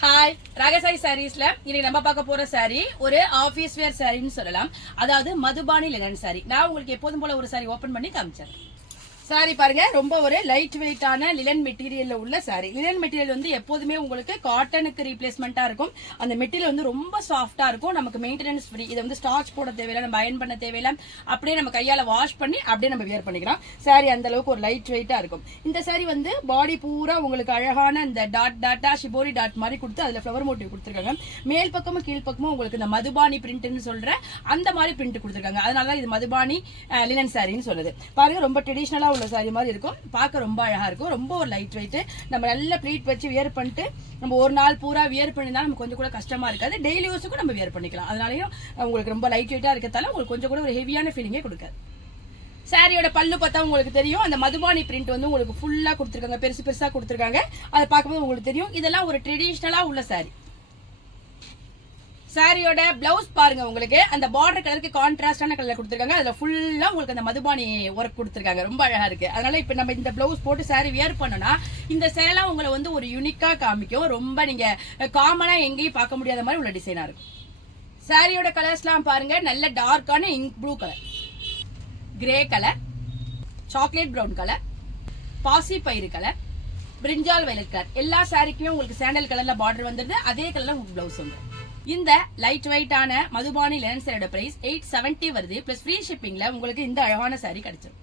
Hi, ராகசாய் சாரீஸ்ல இன்னைக்கு நம்ம பார்க்க போற சாரி ஒரு ஆபீஸ் வேர் சாரின்னு சொல்லலாம். அதாவது மதுபானி லினன் சாரி. நான் உங்களுக்கு எப்போதும் போல ஒரு சாரி ஓபன் பண்ணி காமிச்சேன். சாரி பாருங்க, ரொம்ப ஒரு லைட் வெயிட்டான லினன் மெட்டீரியல்ல உள்ள சாரி. லினன் மெட்டீரியல் வந்து எப்போதுமே உங்களுக்கு காட்டனுக்கு ரீப்ளேஸ்மெண்டா இருக்கும். அந்த மெட்டீரியல் வந்து ரொம்ப சாஃப்டா இருக்கும். நமக்கு மெயின்டெனன்ஸ் ஃப்ரீ. இதை வந்து ஸ்டார்ச் போட தேவையில்லை, நம்ம அயன் பண்ண தேவையில்லை. அப்படியே நம்ம கையால வாஷ் பண்ணி அப்படியே நம்ம வியர் பண்ணிக்கலாம். சாரி அந்த அளவுக்கு ஒரு லைட் வெயிட்டா இருக்கும். இந்த சாரி வந்து பாடி பூரா உங்களுக்கு அழகான இந்த டாட்டா ஷிபோரி டாட் மாதிரி கொடுத்து அதுல ஃபிளவர் மோட்டிவ் கொடுத்துருக்காங்க. மேல் பக்கமும் கீழ் பக்கமும் உங்களுக்கு இந்த மதுபானி பிரிண்ட்னு சொல்ற அந்த மாதிரி பிரிண்ட் கொடுத்துருக்காங்க. அதனால இது மதுபானி லினன் சாரின்னு சொல்லுது. பாருங்க, ரொம்ப ட்ரெடிஷனலா உள்ள சாரி மாதிரி இருக்கும். பார்க்க ரொம்ப அழகா இருக்கும். ரொம்ப ஒரு லைட் வெயிட். நம்ம நல்ல ப்ளீட் வச்சு வியர் பண்ணிட்டு நம்ம ஒரு நாள் பூரா வியர் பண்ணினா நமக்கு கொஞ்சம் கூட கஷ்டமா இருக்காது. டெய்லி யூஸுக்கும் நம்ம வியர் பண்ணிக்கலாம். அதனாலயும் உங்களுக்கு ரொம்ப லைட் வெயிட்டா இருக்கிறதால உங்களுக்கு கொஞ்சம் கூட ஒரு ஹெவியான ஃபீலிங்கே கொடுக்காது. சாரியோட பல்லு பார்த்தா உங்களுக்கு தெரியும். அந்த மதுபானி பிரிண்ட் வந்து உங்களுக்கு ஃபுல்லா கொடுத்துருக்காங்க, பெருசு பெருசா கொடுத்துருக்காங்க. அதை பார்க்கும்போது உங்களுக்கு தெரியும் இதெல்லாம் ஒரு ட்ரெடிஷனலா உள்ள சாரி. சாரியோட பிளவுஸ் பாருங்க, உங்களுக்கு அந்த பார்டர் கலருக்கு கான்ட்ராஸ்டான கலர் கொடுத்துருக்காங்க. அதுல ஃபுல்லா உங்களுக்கு அந்த மதுபானி ஒர்க் கொடுத்துருக்காங்க. ரொம்ப அழகா இருக்கு. அதனால இப்ப நம்ம இந்த பிளவுஸ் போட்டு சாரி வியர் பண்ணோம்னா இந்த சேலாம் உங்களை வந்து ஒரு யூனிக்கா காமிக்கும். ரொம்ப நீங்க காமனா எங்கேயும் பார்க்க முடியாத மாதிரி உள்ள டிசைனா இருக்கும். சாரியோட கலர்ஸ்லாம் பாருங்க, நல்ல டார்க்கான ink blue colour, grey colour, chocolate brown colour, பாசி பயிறு கலர், பிரிஞ்சால் வயலட் கலர். எல்லா சாரிக்குமே உங்களுக்கு சாண்டல் கலர்ல பார்டர் வந்துருது. அதே கலர்ல உங்களுக்கு பிளவுஸ் வந்து. இந்த லைட் வெயிட்டான மதுபானி லினன் சாரியோட பிரைஸ் 870 வருது. பிளஸ் ஃப்ரீ ஷிப்பிங்ல உங்களுக்கு இந்த அழகான சாரி கிடைச்சிடும்.